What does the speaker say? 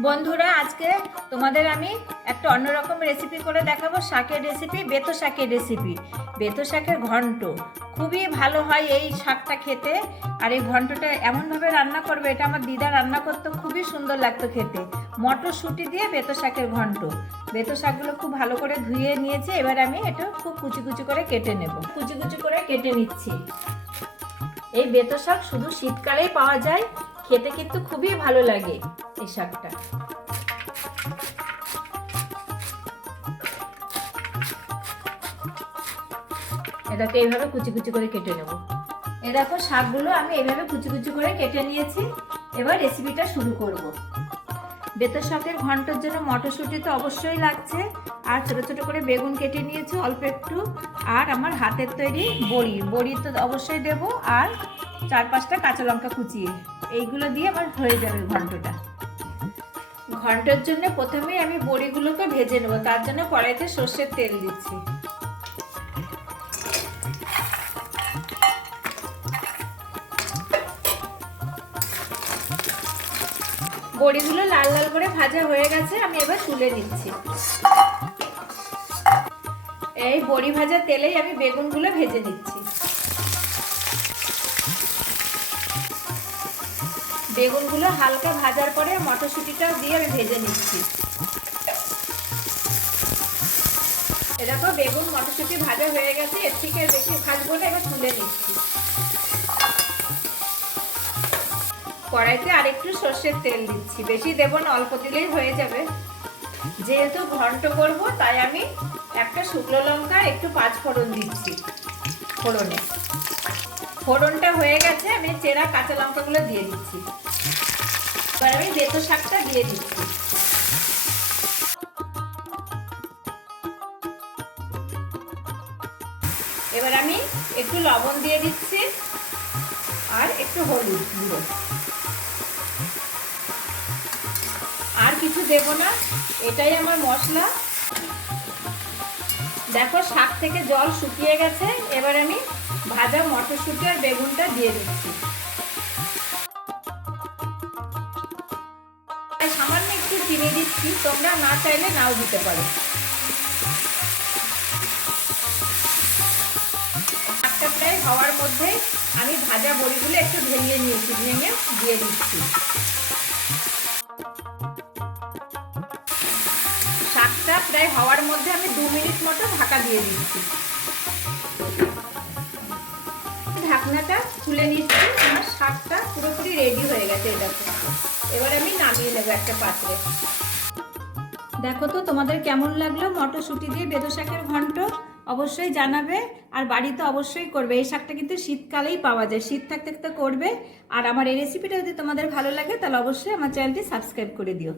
বন্ধুরা, আজকে তোমাদের আমি একটা অন্যরকম রেসিপি করে দেখাবো, শাকের রেসিপি বেতো শাকের রেসিপি বেতো শাকের ঘন্ট। খুবই ভালো হয় এই শাকটা খেতে, আর এই ঘন্টটা এমনভাবে রান্না করবে, এটা আমার দিদা রান্না করতো, খুবই সুন্দর লাগতো খেতে। মটরশুঁটি দিয়ে বেতো শাকের ঘন্ট। বেতো শাকগুলো খুব ভালো করে ধুয়ে নিয়েছে, এবার আমি এটা খুব কুচি কুচি করে কেটে নেব। কুচি কুচি করে কেটে নিচ্ছি। এই বেতো শাক শুধু শীতকালেই পাওয়া যায় খেতে কিন্তু খুবই ভালো লাগে এই শাকটা। এটাকে এইভাবে কুচি কুচি করে কেটে নেব। এ দেখো, শাকগুলো আমি এইভাবে কুচি কুচি করে কেটে নিয়েছি। এবার রেসিপিটা শুরু করব। বেতো শাকের ঘণ্টার জন্য মটরশুঁটি তো অবশ্যই লাগছে। আর ছোট ছোট করে বেগুন কেটে নিয়েছি অল্প একটু। আর আমার হাতের তৈরি বড়ি বড়ি তো অবশ্যই দেব। আর চার পাঁচটা কাঁচা লঙ্কা কুচিয়ে। এইগুলো দিয়ে আমার হয়ে যাবে ঘন্টটা। ঘণ্টার জন্য প্রথমেই আমি বড়িগুলোকে ভেজে নেব, তার জন্য কড়াইতে সর্ষের তেল দিচ্ছি। বড়িগুলো লাল লাল করে ভাজা হয়ে গেছে, আমি এবার তুলে নিচ্ছি। এই বড়ি ভাজা তেলেই আমি বেগুনগুলো ভেজে নিচ্ছি। বেগুনগুলো হালকা ভাজার পরে মটরশুঁটিটাও দিয়ে আমি ভেজে নিচ্ছি। এরকম বেগুন, মটরশুঁটি ভাজা হয়ে গেছে। এর থেকে বেশি ভাজবো না, এবার তুলে নিচ্ছি। কড়াইতে আরেকটু সর্ষের তেল দিচ্ছি। বেশি দেবো না, অল্প দিলেই হয়ে যাবে। যেহেতু ঘন্ট করব, তাই আমি একটা শুকনো লঙ্কা একটু পাঁচ ফোড়ন দিচ্ছি। ফোড়নে। ফোড়নটা হয়ে গেছে, আমি চেরা কাঁচা লঙ্কাগুলো দিয়ে দিচ্ছি। এবার আমি বেতো শাকটা দিয়ে দিচ্ছি। এবার আমি একটু লবণ দিয়ে দিচ্ছি, আর একটু হলুদ গুঁড়ো। আর কিছু দেব না, এটাই আমার মশলা। দেখো, শাক থেকে জল শুকিয়ে গেছে। এবার আমি ভাজা মটরশুঁটি আর বেগুনটা দিয়ে দিচ্ছি। সামান্য একটু চিনি দিচ্ছি, তোমরা না চাইলে নাও দিতে পারো। শাকটা প্রায় হওয়ার মধ্যে আমি ভাজা বড়িগুলো একটু ভেঙে নিয়েছি, ভেঙে দিয়ে দিচ্ছি। প্রায় হওয়ার মধ্যে আমি দু মিনিট মতো ঢাকা দিয়ে দিচ্ছি। ঢাকনাটা খুলে নিচ্ছি, আমার শাকটা পুরোপুরি রেডি হয়ে গেছে এটা এবার আমি নামিয়ে নেব একটা পাত্রে। দেখো তো তোমাদের কেমন লাগল মটরশুঁটি দিয়ে বেদো শাকের ঘন্ট? অবশ্যই জানাবে, আর বাড়িতে অবশ্যই করবে। এই শাকটা কিন্তু শীতকালেই পাওয়া যায়, শীত থাকতে থাকতে করবে। আর আমার এই রেসিপিটা যদি তোমাদের ভালো লাগে, তাহলে অবশ্যই আমার চ্যানেলটি সাবস্ক্রাইব করে দিও।